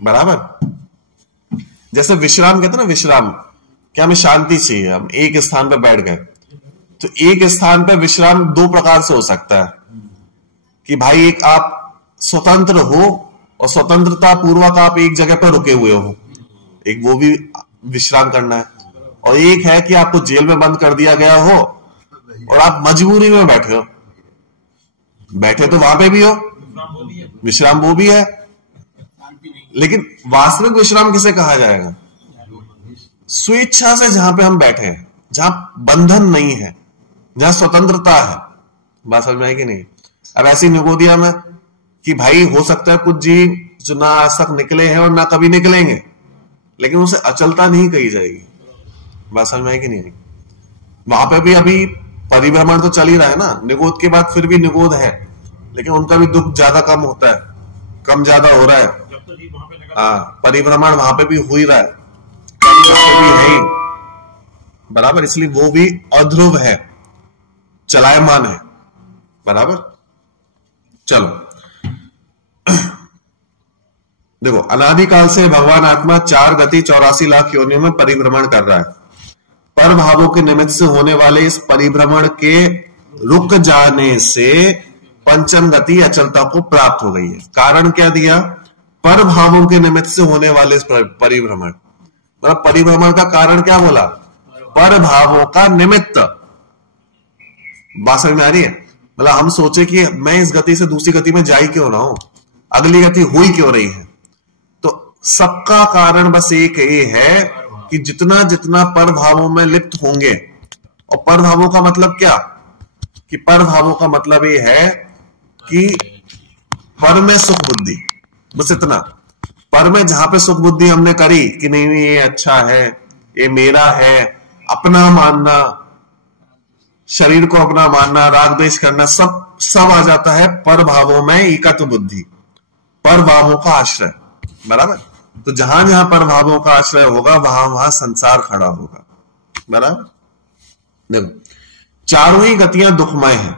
बराबर। जैसे विश्राम कहते हैं ना, विश्राम क्या हमें शांति चाहिए, हम एक स्थान पे बैठ गए, तो एक स्थान पे विश्राम दो प्रकार से हो सकता है कि भाई एक आप स्वतंत्र हो और स्वतंत्रता पूर्वक आप एक जगह पर रुके हुए हो, एक वो भी विश्राम करना है, और एक है कि आपको जेल में बंद कर दिया गया हो और आप मजबूरी में बैठे हो, बैठे तो वहां पे भी हो, विश्राम वो भी है। लेकिन वास्तविक विश्राम किसे कहा जाएगा? स्वेच्छा से जहां पे हम बैठे हैं, जहां बंधन नहीं है, जहां स्वतंत्रता है। बात समझ में आएगी नहीं? अब ऐसी निगोदिया में कि भाई हो सकता है कुछ जीव जो ना आज तक निकले हैं और ना कभी निकलेंगे, लेकिन उसे अचलता नहीं कही जाएगी। बात समझ में आएगी नहीं? वहां पे भी अभी परिभ्रमण तो चल ही रहा है ना, निगोद के बाद फिर भी निगोद है, लेकिन उनका भी दुख ज्यादा कम होता है, कम ज्यादा हो रहा है। हाँ, परिभ्रमण वहां पे भी हो ही रहा है, भी है ही, बराबर। इसलिए वो भी अध्रुव है, चलायमान है, बराबर। चलो देखो, अनादिकाल से भगवान आत्मा 4 गति 84 लाख योनियों में परिभ्रमण कर रहा है। पर भावों के निमित्त से होने वाले इस परिभ्रमण के रुक जाने से पंचम गति अचलता को प्राप्त हो गई है। कारण क्या दिया? पर भावों के निमित्त से होने वाले इस परिभ्रमण, मतलब परिभ्रमण का कारण क्या बोला? पर भावों का निमित्त। बात समझ में आ रही है? मतलब हम सोचे कि मैं इस गति से दूसरी गति में जा ही क्यों रहा हूं, अगली गति हुई क्यों रही है, तो सबका कारण बस एक ये है कि जितना जितना पर भावों में लिप्त होंगे, और पर भावों का मतलब क्या? कि पर भावों का मतलब ये है कि पर में सुख बुद्धि, बस इतना। पर में जहां पे सुख बुद्धि हमने करी कि नहीं नहीं ये अच्छा है, ये मेरा है, अपना मानना, शरीर को अपना मानना, राग द्वेष करना, सब आ जाता है पर भावों में एकत्व बुद्धि, पर भावों का आश्रय, बराबर। तो जहां जहां पर भावों का आश्रय होगा वहां वहां संसार खड़ा होगा, बराबर। देखो, चारों ही गतियां दुखमय है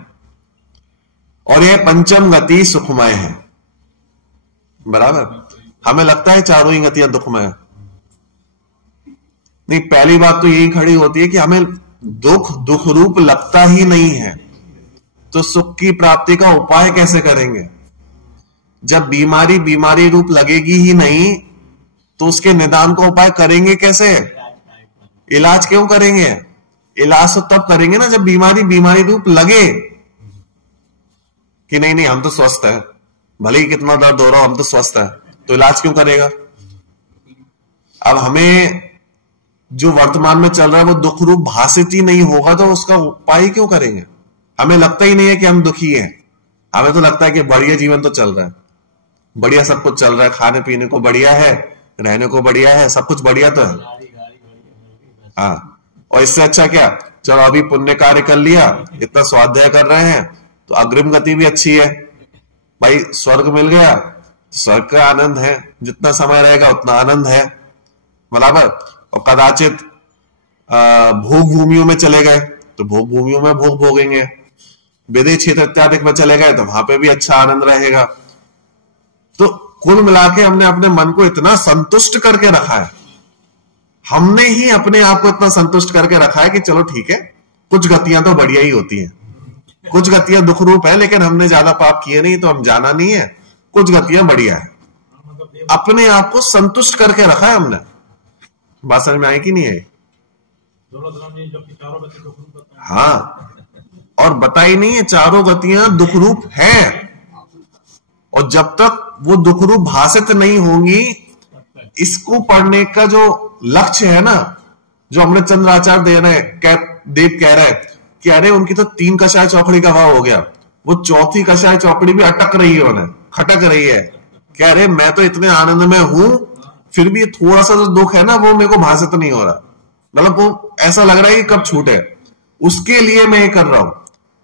और यह पंचम गति सुखमय है, बराबर। हमें लगता है चारों ही गतियां दुखमय है, नहीं। पहली बात तो यही खड़ी होती है कि हमें दुख रूप लगता ही नहीं है, तो सुख की प्राप्ति का उपाय कैसे करेंगे? जब बीमारी रूप लगेगी ही नहीं तो उसके निदान का उपाय करेंगे कैसे? इलाज क्यों करेंगे? इलाज तो तब करेंगे ना जब बीमारी रूप लगे कि नहीं हम तो स्वस्थ है, भले ही कितना दर्द हो रहा हो हम तो स्वस्थ है, तो इलाज क्यों करेगा? अब हमें जो वर्तमान में चल रहा है वो दुख रूप भाषित ही नहीं होगा तो उसका उपाय क्यों करेंगे? हमें लगता ही नहीं है कि हम दुखी हैं, हमें तो लगता है कि बढ़िया जीवन तो चल रहा है, बढ़िया सब कुछ चल रहा है, खाने पीने को बढ़िया है, रहने को बढ़िया है, सब कुछ बढ़िया तो है। हाँ, और इससे अच्छा क्या? चलो अभी पुण्य कार्य कर लिया, इतना स्वाध्याय कर रहे हैं तो अग्रिम गति भी अच्छी है भाई, स्वर्ग मिल गया, स्वर्ग का आनंद है, जितना समय रहेगा उतना आनंद है, बराबर। और कदाचित भोग भूमियों में चले गए तो भोग भूमियों में भोग भोगेंगे, विदेह क्षेत्र इत्यादि में चले गए तो वहां पे भी अच्छा आनंद रहेगा। तो कुल मिला के हमने अपने मन को इतना संतुष्ट करके रखा है, हमने ही अपने आप को इतना संतुष्ट करके रखा है कि चलो ठीक है, कुछ गतियां तो बढ़िया ही होती हैं, कुछ गतियां दुख रूप है, लेकिन हमने ज्यादा पाप किए नहीं तो हम जाना नहीं है, कुछ गतियां बढ़िया है। अपने आप को संतुष्ट करके रखा है हमने। बात समझ में आई कि नहीं है? हाँ, और बताई नहीं है चारों गतियां दुख रूप है, और जब तक वो दुख रूप भाषित नहीं होंगी, इसको पढ़ने का जो लक्ष्य है ना, जो हमने चंद्राचार्य देव कह रहे हैं कि अरे उनकी तो 3 कषाय चौकड़ी का भाव हो गया, वो 4थी कषाय चौकड़ी भी अटक रही है, उन्हें खटक रही है, कह रहे मैं तो इतने आनंद में हूं, फिर भी थोड़ा सा जो दुख है ना वो मेरे को भाषित नहीं हो रहा, मतलब वो ऐसा लग रहा है कि कब छूटे, उसके लिए मैं ये कर रहा हूं।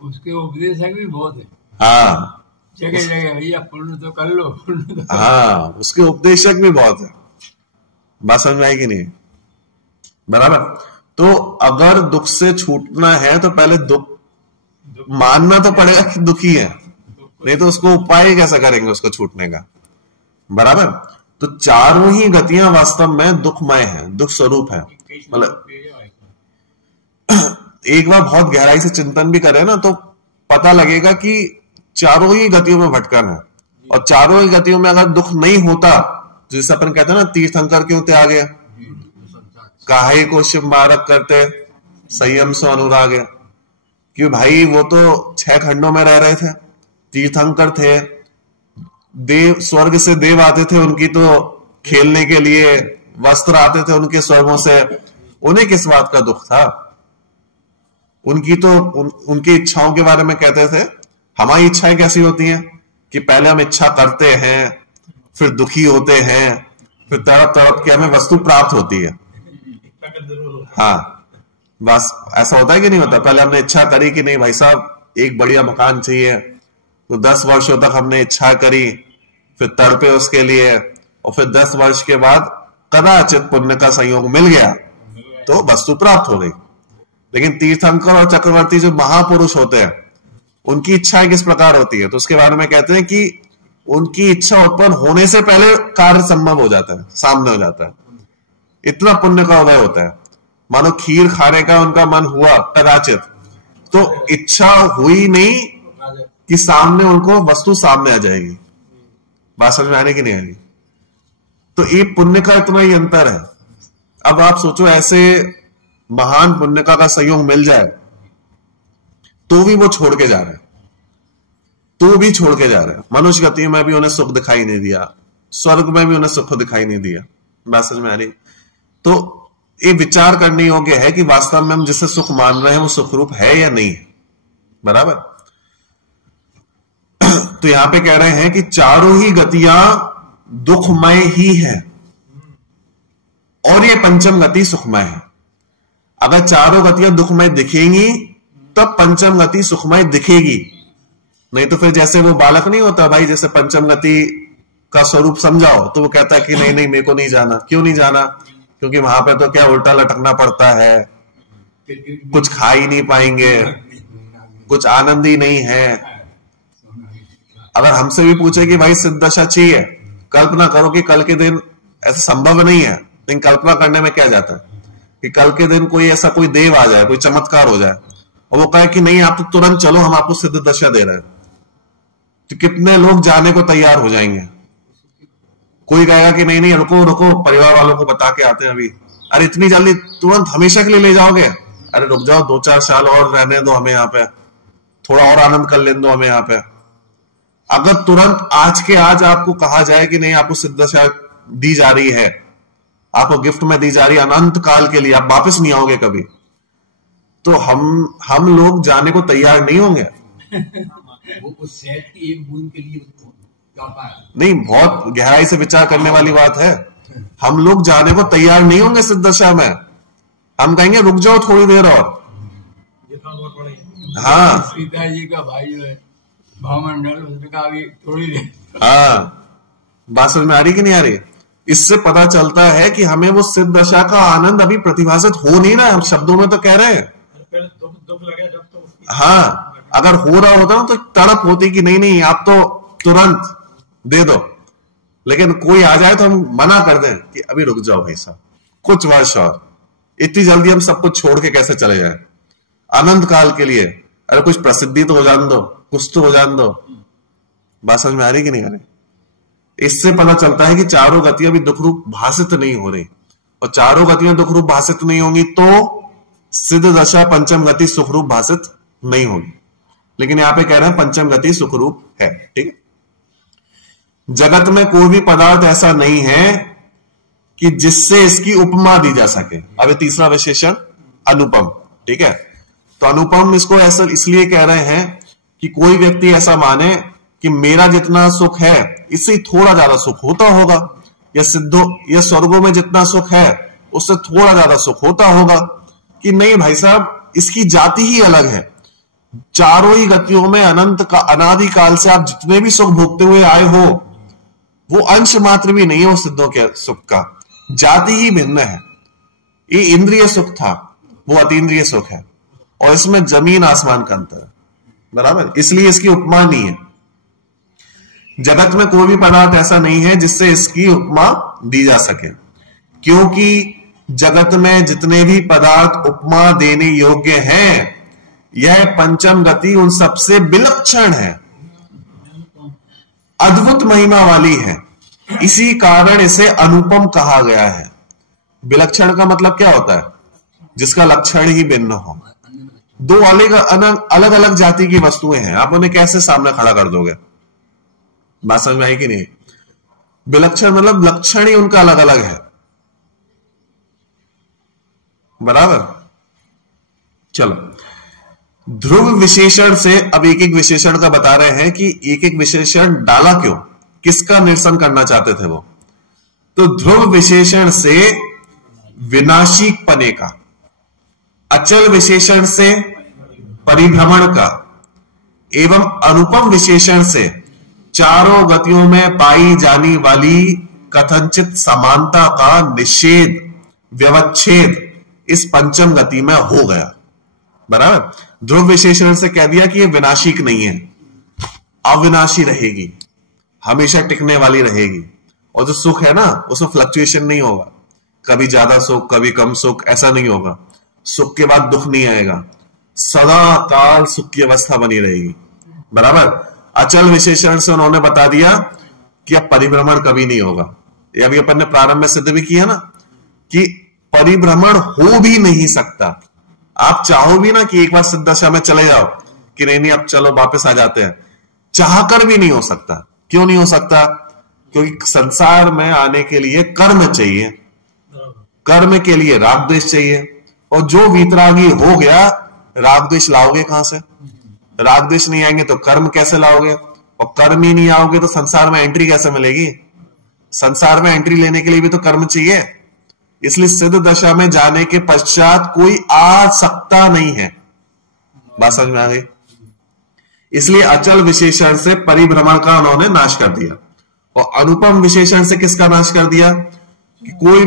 उसके उपदेशक भी बहुत है। हाँ, जगह जगह भैया पुण्य तो कर लो, पुण्य तो हाँ, उसके उपदेशक भी बहुत है। बात समझ में आई कि नहीं? बराबर। तो अगर दुख से छूटना है तो पहले दुख मानना तो पड़ेगा कि दुखी है, नहीं तो उसको उपाय कैसा करेंगे उसको छूटने का। बराबर। तो चारों ही गतियां वास्तव में दुखमय है, दुख स्वरूप है। मतलब एक बार बहुत गहराई से चिंतन भी करें ना तो पता लगेगा कि चारों ही गतियों में भटकन है, और चारों ही गतियों में अगर दुख नहीं होता, जैसे अपन कहते हैं ना तीर्थंकर क्यों त्याग गया, काहे को शिव मारक करते संयम सो अनुराग है, क्यों भाई वो तो 6 खंडों में रह रहे थे, तीर्थंकर थे, देव स्वर्ग से देव आते थे उनकी तो खेलने के लिए, वस्त्र आते थे उनके स्वर्गों से, उन्हें किस बात का दुख था? उनकी तो उनकी इच्छाओं के बारे में कहते थे, हमारी इच्छाएं कैसी होती हैं कि पहले हम इच्छा करते हैं, फिर दुखी होते हैं, फिर तड़प तड़प के हमें वस्तु प्राप्त होती है। हाँ, बस ऐसा होता है कि नहीं होता? पहले हमने इच्छा करी कि नहीं भाई साहब एक बढ़िया मकान चाहिए, तो 10 वर्षों तक हमने इच्छा करी, फिर तड़पे उसके लिए, और फिर 10 वर्ष के बाद कदाचित पुण्य का संयोग मिल गया तो वस्तु प्राप्त हो गई। लेकिन तीर्थंकर और चक्रवर्ती जो महापुरुष होते हैं उनकी इच्छाएं किस प्रकार होती है, तो उसके बारे में कहते हैं कि उनकी इच्छा उत्पन्न होने से पहले कार्य संभव हो जाता है, सामने हो जाता है, इतना पुण्य का उदय होता है। मानो खीर खाने का उनका मन हुआ कदाचित, तो इच्छा हुई नहीं कि सामने उनको वस्तु सामने आ जाएगी। बात समझ में आने की नहीं आएगी? तो ये पुण्य का इतना ही अंतर है। अब आप सोचो ऐसे महान पुण्य का संयोग मिल जाए तो भी वो छोड़ के जा रहे हैं, तो भी छोड़ के जा रहे हैं। मनुष्य गति में भी उन्हें सुख दिखाई नहीं दिया, स्वर्ग में भी उन्हें सुख दिखाई नहीं दिया। बात समझ में आ रही? तो ये विचार करने योग्य है कि वास्तव में हम जिसे सुख मान रहे हैं वो सुख रूप है या नहीं है। बराबर। तो यहां पे कह रहे हैं कि चारों ही गतियां दुखमय ही है, और ये पंचम गति सुखमय है। अगर चारों गतियां दुखमय दिखेंगी तब पंचम गति सुखमय दिखेगी, नहीं तो फिर जैसे वो बालक नहीं होता भाई, जैसे पंचम गति का स्वरूप समझाओ तो वो कहता है कि नहीं नहीं मेरे को नहीं जाना। क्यों नहीं जाना? क्योंकि वहां पे तो क्या उल्टा लटकना पड़ता है, कुछ खा ही नहीं पाएंगे, कुछ आनंद ही नहीं है। अगर हमसे भी पूछे कि भाई सिद्ध दशा चाहिए, कल्पना करो कि कल के दिन ऐसा संभव नहीं है, लेकिन कल्पना करने में क्या जाता है कि कल के दिन कोई ऐसा कोई देव आ जाए, कोई चमत्कार हो जाए और वो कहे कि नहीं आप तो तुरंत चलो, हम आपको सिद्ध दशा दे रहे हैं, तो कितने लोग जाने को तैयार हो जाएंगे। कोई कहेगा कि नहीं नहीं रुको रुको, परिवार वालों को बता के आते हैं अभी। अरे इतनी जल्दी तुरंत हमेशा के लिए ले जाओगे? अरे रुक जाओ, 2-4 साल और रहने दो हमें यहाँ पे, थोड़ा और आनंद कर लेने दो हमें यहाँ पे। अगर तुरंत आज के आज आपको कहा जाए कि नहीं आपको सिद्ध दशा दी जा रही है, आपको गिफ्ट में दी जा रही है अनंत काल के लिए, आप वापस नहीं आओगे कभी, तो हम लोग जाने को तैयार नहीं होंगे। वो शहद की एक बूंद के लिए नहीं, बहुत गहराई से विचार करने वाली बात है। हम लोग जाने को तैयार नहीं होंगे सिद्ध दशा में। हम कहेंगे रुक जाओ थोड़ी देर और। हाँ, सीता जी का भाई जो है भावमंडल, उसने कहा अभी थोड़ी देर। हाँ, बात समझ में आ रही कि नहीं आ रही? इससे पता चलता है कि हमें वो सिद्ध दशा का आनंद अभी प्रतिभाषित हो नहीं रहा है। हम शब्दों में तो कह रहे हैं, पहले दुख लगे जब तो हाँ, अगर हो रहा होता ना तो तड़प होती कि नहीं नहीं आप तो तुरंत दे दो, लेकिन कोई आ जाए तो हम मना कर दें कि अभी रुक जाओ भाई साहब, कुछ वर्ष और, इतनी जल्दी हम सब कुछ छोड़ के कैसे चले जाए अनंत काल के लिए? अरे कुछ प्रसिद्धि तो हो जान दो, कुछ तो हो जान दो। बात समझ में आ रही कि नहीं आ रही? इससे पता चलता है कि चारों गतियां भी दुखरूप भाषित नहीं हो रही, और चारों गतियां दुखरूप भाषित नहीं होंगी तो सिद्ध दशा पंचम गति सुखरूप भाषित नहीं होगी। लेकिन यहां पे कह रहे हैं पंचम गति सुखरूप है। ठीक है, जगत में कोई भी पदार्थ ऐसा नहीं है कि जिससे इसकी उपमा दी जा सके। अब तीसरा विशेषण अनुपम। ठीक है, तो अनुपम इसको ऐसा इसलिए कह रहे हैं कि कोई व्यक्ति ऐसा माने कि मेरा जितना सुख है इससे थोड़ा ज्यादा सुख होता होगा, या सिद्धों या स्वर्गों में जितना सुख है उससे थोड़ा ज्यादा सुख होता होगा, कि नहीं भाई साहब इसकी जाति ही अलग है। चारों ही गतियों में अनंत का अनादि काल से आप जितने भी सुख भोगते हुए आए हो वो अंश मात्र भी नहीं है वो सिद्धों के सुख का, जाति ही भिन्न है। ये इंद्रिय सुख था, वो अतीन्द्रिय सुख है, और इसमें जमीन आसमान का अंतर है। बराबर, इसलिए इसकी उपमा नहीं है। जगत में कोई भी पदार्थ ऐसा नहीं है जिससे इसकी उपमा दी जा सके, क्योंकि जगत में जितने भी पदार्थ उपमा देने योग्य हैं यह पंचम गति उन सबसे विलक्षण है, अद्भुत महिमा वाली है। इसी कारण इसे अनुपम कहा गया है। विलक्षण का मतलब क्या होता है? जिसका लक्षण ही भिन्न हो। दो अलग अलग जाति की वस्तुएं हैं, आप उन्हें कैसे सामने खड़ा कर दोगे? बात समझ में आई कि नहीं? विलक्षण मतलब लक्षण ही उनका अलग अलग है। बराबर, चलो ध्रुव विशेषण से अब एक एक विशेषण का बता रहे हैं कि एक एक विशेषण डाला क्यों, किसका निरसन करना चाहते थे वो। तो ध्रुव विशेषण से विनाशिक पने का, अचल विशेषण से परिभ्रमण का, एवं अनुपम विशेषण से चारों गतियों में पाई जाने वाली कथनचित समानता का निषेध व्यवच्छेद इस पंचम गति में हो गया। बराबर, ध्रुव विशेषण से कह दिया कि ये विनाशिक नहीं है, अविनाशी रहेगी, हमेशा टिकने वाली रहेगी, और जो सुख है ना उसमें फ्लक्चुएशन नहीं होगा, कभी ज्यादा सुख कभी कम सुख ऐसा नहीं होगा। सुख के बाद दुख नहीं आएगा, सदा काल सुख की अवस्था बनी रहेगी। बराबर, अचल विशेषण से उन्होंने बता दिया कि अब परिभ्रमण कभी नहीं होगा। ये अभी अपन ने प्रारंभ में सिद्ध भी किया ना कि परिभ्रमण हो भी नहीं सकता। आप चाहो भी ना कि एक बार सिद्ध दशा में चले जाओ कि नहीं नहीं अब चलो वापस आ जाते हैं, चाहकर भी नहीं हो सकता। क्यों नहीं हो सकता? क्योंकि संसार में आने के लिए कर्म चाहिए, कर्म के लिए राग द्वेष चाहिए, और जो वीतरागी हो गया राग द्वेष लाओगे कहां से? राग द्वेष नहीं आएंगे तो कर्म कैसे लाओगे, और कर्म ही नहीं आओगे तो संसार में एंट्री कैसे मिलेगी? संसार में एंट्री लेने के लिए भी तो कर्म चाहिए। इसलिए सिद्ध दशा में जाने के पश्चात कोई आ सकता नहीं है। बात समझ में आ गई? इसलिए अचल विशेषण से परिभ्रमण का उन्होंने नाश कर दिया, और अनुपम विशेषण से किसका नाश कर दिया? कि कोई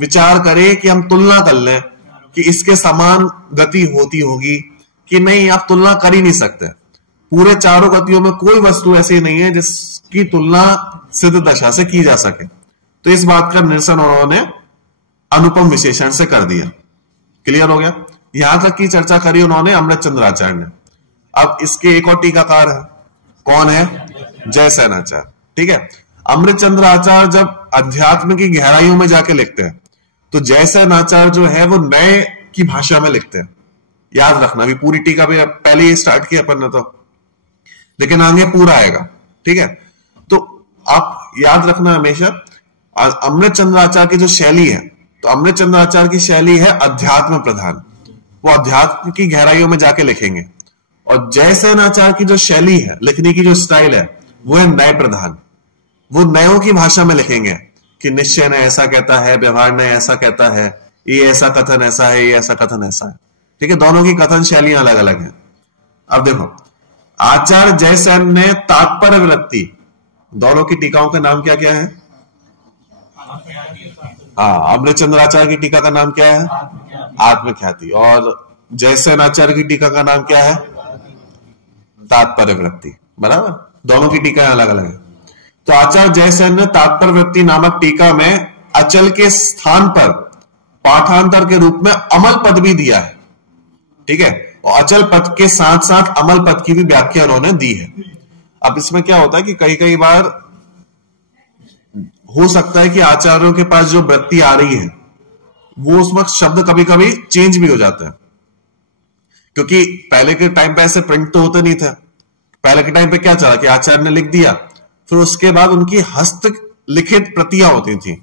विचार करे कि हम तुलना कर लें कि इसके समान गति होती होगी कि नहीं, आप तुलना कर ही नहीं सकते। पूरे चारों गतियों में कोई वस्तु ऐसी नहीं है जिसकी तुलना सिद्ध दशा से की जा सके। तो इस बात का निरसन उन्होंने अनुपम विशेषण से कर दिया। क्लियर हो गया? यहां तक की चर्चा करी उन्होंने अमृतचंद्राचार्य ने। अब इसके एक और टीकाकार है, कौन है? जयसेनाचार्य। ठीक है, अमृतचंद्राचार्य जब अध्यात्म की गहराइयों में जाके लिखते हैं तो जयसेनाचार्य जो है वो नए की भाषा में लिखते हैं। याद रखना, अभी पूरी टीका भी पहले ही स्टार्ट किया अपन ने तो, लेकिन आगे पूरा आएगा। ठीक है, तो आप याद रखना हमेशा अमृतचंद्राचार्य की जो शैली है, तो अमृतचंद्राचार्य की शैली है अध्यात्म प्रधान, वो अध्यात्म की गहराइयों में जाके लिखेंगे। और जयसेनाचार्य की जो शैली है, लिखने की जो स्टाइल है, वो है नए प्रधान, वो नयों की भाषा में लिखेंगे कि निश्चय ने ऐसा कहता है, व्यवहार ने ऐसा कहता है, ये ऐसा कथन ऐसा है, ये ऐसा कथन ऐसा है। ठीक है, दोनों की कथन शैलियां अलग अलग हैं। अब देखो, आचार्य जयसेन ने तात्पर्य विरक्ति, दोनों की टीकाओं का नाम क्या क्या है? हाँ, अमृतचंद्राचार्य की टीका का नाम क्या है? आत्मख्याति। और जयसेन आचार्य की टीका का नाम क्या है? तात्पर्य वृत्ति। बराबर, दोनों की टीका अलग अलग है। तो आचार्य जयसेन ने तात्पर्य वृत्ति नामक टीका में अचल के स्थान पर पाठांतर के रूप में अमल पद भी दिया है। ठीक है, और अचल पद के साथ साथ अमल पद की भी व्याख्या उन्होंने दी है। अब इसमें क्या होता है कि कई कई बार हो सकता है कि आचार्यों के पास जो वृत्ति आ रही है वो उस वक्त शब्द कभी कभी चेंज भी हो जाता है, क्योंकि पहले के टाइम पे ऐसे प्रिंट तो होते नहीं था। पहले के टाइम पे क्या चला कि आचार्य ने लिख दिया, फिर उसके बाद उनकी हस्तलिखित प्रतियां होती थी,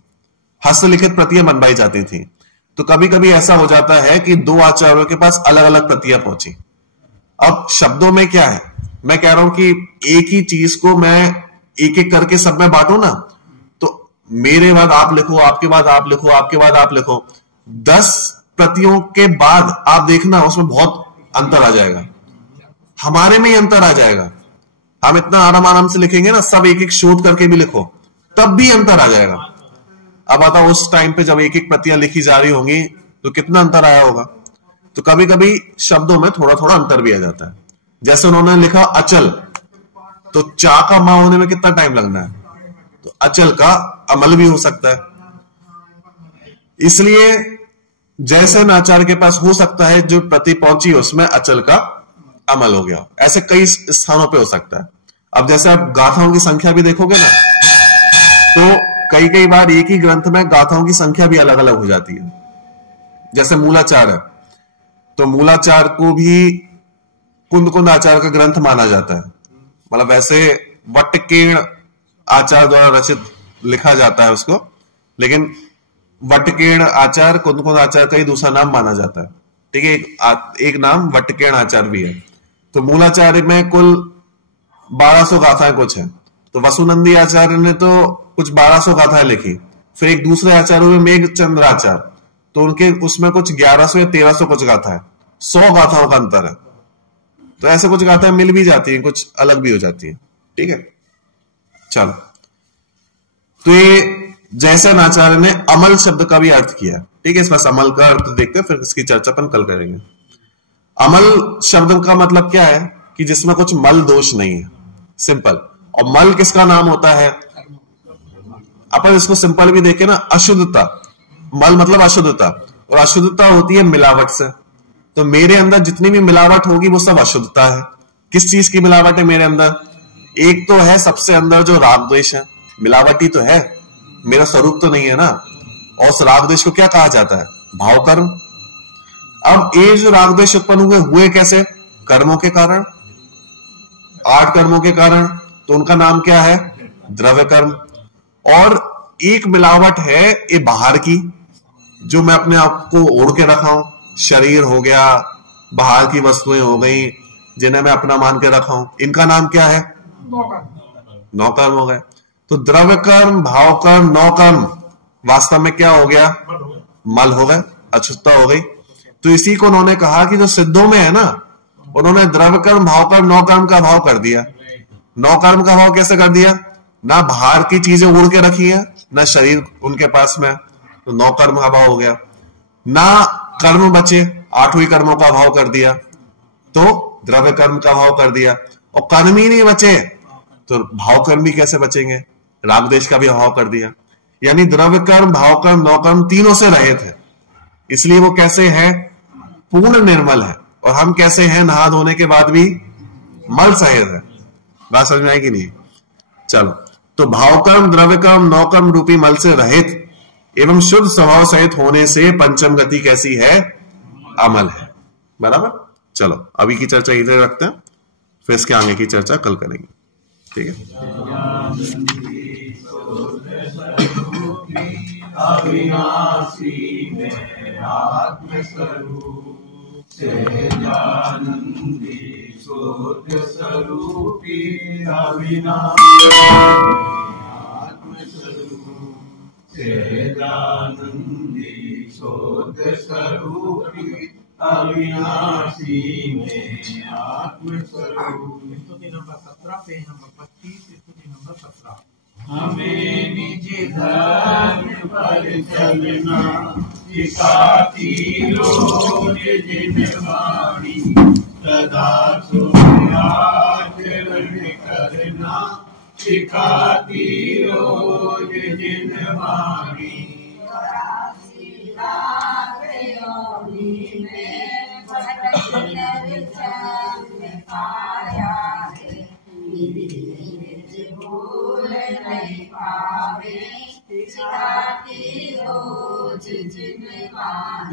हस्तलिखित प्रतियां बनवाई जाती थी। तो कभी कभी ऐसा हो जाता है कि दो आचार्यों के पास अलग अलग प्रतियां पहुंची। अब शब्दों में क्या है, मैं कह रहा हूं कि एक ही चीज को मैं एक एक करके सब में बांटू ना, तो मेरे बाद आप लिखो, आपके बाद आप लिखो, आपके बाद आप लिखो, 10 प्रतियों के बाद आप देखना उसमें बहुत अंतर आ जाएगा, हमारे में ही अंतर आ जाएगा। हम इतना आराम आराम से लिखेंगे ना, सब एक एक शोध करके भी लिखो, तब भी अंतर आ जाएगा। अब बताओ उस टाइम पे जब एक एक प्रतियां लिखी जा रही होंगी तो कितना अंतर आया होगा। तो कभी कभी शब्दों में थोड़ा थोड़ा अंतर भी आ जाता है। जैसे उन्होंने लिखा अचल, तो चा का मां होने में कितना टाइम लगना है, तो अचल का अमल भी हो सकता है। इसलिए जयसेन आचार्य के पास हो सकता है जो प्रति पहुंची उसमें अचल का अमल हो गया। ऐसे कई स्थानों पे हो सकता है। अब जैसे आप गाथाओं की संख्या भी देखोगे ना, तो कई कई बार एक ही ग्रंथ में गाथाओं की संख्या भी अलग अलग हो जाती है। जैसे मूलाचार है, तो मूलाचार को भी कुंद कुंद आचार्य का ग्रंथ माना जाता है। मतलब वैसे वटकेण आचार्य द्वारा रचित लिखा जाता है उसको, लेकिन वटकेण आचार्य कुंद कुंद आचार्य का ही दूसरा नाम माना जाता है। ठीक है, एक नाम वटकेण आचार्य भी है। तो मूलाचार्य में कुल 1200 गाथाएं कुछ है, तो वसुनंदी आचार्य ने तो कुछ 1200 गाथाएं लिखी। फिर एक दूसरे आचार्य में मेघचंद्र आचार्य, तो उनके उसमें कुछ 1100 या 1300 कुछ गाथा है, 100 गाथाओं का अंतर है। तो ऐसे कुछ गाथाएं मिल भी जाती हैं, कुछ अलग भी हो जाती है। ठीक है, चलो, तो ये जयसेन आचार्य ने अमल शब्द का भी अर्थ किया। ठीक है, इस बस अमल का अर्थ देखते हैं, फिर इसकी चर्चा अपन कल करेंगे। अमल शब्द का मतलब क्या है कि जिसमें कुछ मल दोष नहीं है, सिंपल। और मल किसका नाम होता है, अपन इसको सिंपल भी देखें ना, अशुद्धता। मल मतलब अशुद्धता, और अशुद्धता होती है मिलावट से। तो मेरे अंदर जितनी भी मिलावट होगी वो सब अशुद्धता है। किस चीज की मिलावट है मेरे अंदर? एक तो है सबसे अंदर जो राग द्वेष है, मिलावट ही तो है, मेरा स्वरूप तो नहीं है ना। और उस राग द्वेष को क्या कहा जाता है? भाव कर्म। अब ये जो राग द्वेष उत्पन्न हुए कैसे? कर्मों के कारण, 8 कर्मों के कारण। तो उनका नाम क्या है? द्रव्य कर्म। और एक मिलावट है ये बाहर की, जो मैं अपने आप को ओढ़ के रखा हूं, शरीर हो गया, बाहर की वस्तुएं हो गई जिन्हें मैं अपना मान के रखा हूं, इनका नाम क्या है? नौकर्म हो गए। तो द्रव्य कर्म, भाव कर्म, नौकर्म वास्तव में क्या हो गया? मल हो गए, अशुद्धता हो गई। तो इसी को उन्होंने कहा कि जो सिद्धों में है ना, उन्होंने द्रव्य कर्म, भाव कर्म, नौकर्म का भाव कर दिया। नौकर्म का भाव कैसे कर दिया? ना बाहर की चीजें उड़ के रखी है, ना शरीर उनके पास में, तो नौकर्म का भाव हो गया। ना कर्म बचे, 8 कर्मों का भाव कर दिया, तो द्रव्य कर्म का भाव कर दिया। और कर्म ही नहीं बचे तो भाव कर्म भी कैसे बचेंगे? राग द्वेष का भी भाव कर दिया। यानी द्रव्य कर्म, भाव कर्म, नौकर्म तीनों से रहित है। इसलिए वो कैसे है? पूर्ण निर्मल है। और हम कैसे हैं? नहा धोने के बाद भी मल सहित है। बात समझ में आएगी नहीं? चलो, तो भाव कर्म, द्रव्य कर्म, नौकर्म रूपी मल से रहित एवं शुद्ध स्वभाव सहित होने से पंचम गति कैसी है? अमल है। बराबर। चलो, अभी की चर्चा इधर रखते हैं, फिर इसके आगे की चर्चा कल करेंगे। ठीक है। अविनाशी में आत्मस्वरूप सहजानंदी शुद्ध स्वरूपी अविनाशी आत्मस्वरूप सहजानंदी शुद्ध स्वरूपी अविनाशी में आत्मस्वरूप। स्तुति नंबर 17, पेज नंबर 25, स्तुति नंबर 17। हमें निज धर्म पर चलना सिखाती रोज जिनवाणी, सदा सुआचरण करना सिखाती रोज जिनवाणी।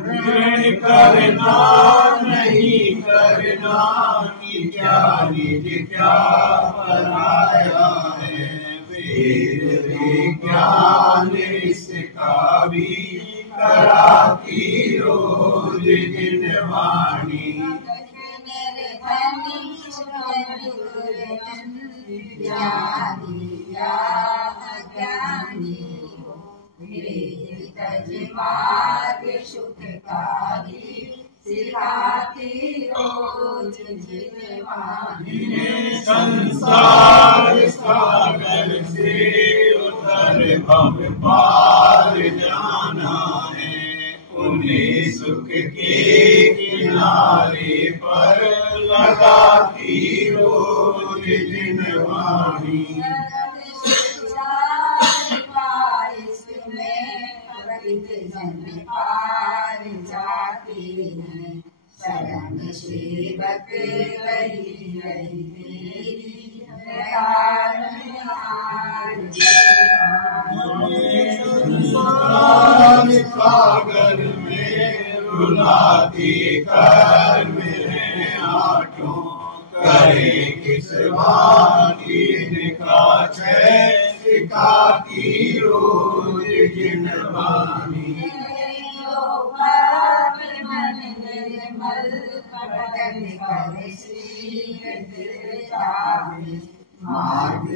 ग्रहण करना नहीं करना क्या निज क्या पराया है, वेद विज्ञान इसका भी कराती रोज जिनवाणी। संसार सागर से उतर भव पार जाना है, उन्हें सुख के किनारे पर लगाती रोज जिनवाणी। शरण सेवक रही सागर में रुलाती कर मेरे आठों, करे किस बाती निका सिखाती रोज जिनवाणी। मार्ग